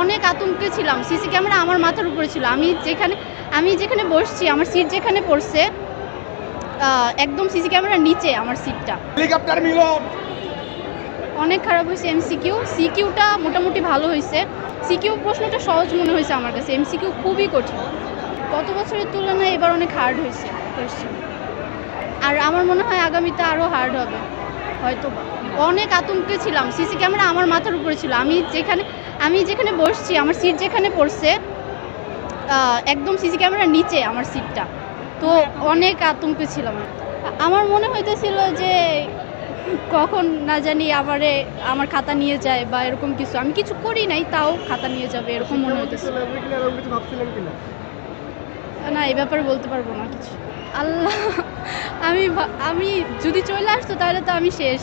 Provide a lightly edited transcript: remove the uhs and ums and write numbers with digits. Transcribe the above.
অনেক আতঙ্কে ছিলাম। সিসি ক্যামেরা আমার মাথার উপরে ছিল। আমি যেখানে বসছি, আমার সিট যেখানে পড়ছে, একদম সিসি ক্যামেরার নিচে আমার সিটটা। হেলিকপ্টার মিলন। অনেক খারাপ হইছে এমসিকিউ। সিকিউটা মোটামুটি ভালো হইছে। সিকিউ প্রশ্নটা সহজ মনে হইছে আমার কাছে। এমসিকিউ খুবই কঠিন। গত বছরের তুলনায় এবার অনেক হার্ড হইছে কোয়েশ্চেন। আর আমার মনে হয় আগামীতে আরও হার্ড হবে হয়তোবা। অনেক আতঙ্কে ছিলাম। সিসি ক্যামেরা আমার মাথার উপরে ছিল। আমি যেখানে বসছি, আমার সিট যেখানে পড়ছে, একদম সিসি ক্যামেরার নিচে আমার সিটটা। তো অনেক আতঙ্কে ছিলাম। আমার মনে হইতেছিল যে কখন না জানি আমার খাতা নিয়ে যায় বা এরকম কিছু। আমি কিছু করি নাই, তাও খাতা নিয়ে যাবে এরকম মনে হইতেছিল। না, এই ব্যাপারে বলতে পারবো না কিছু। আল্লাহ! আমি যদি চলে আসতো তাহলে তো আমি শেষ।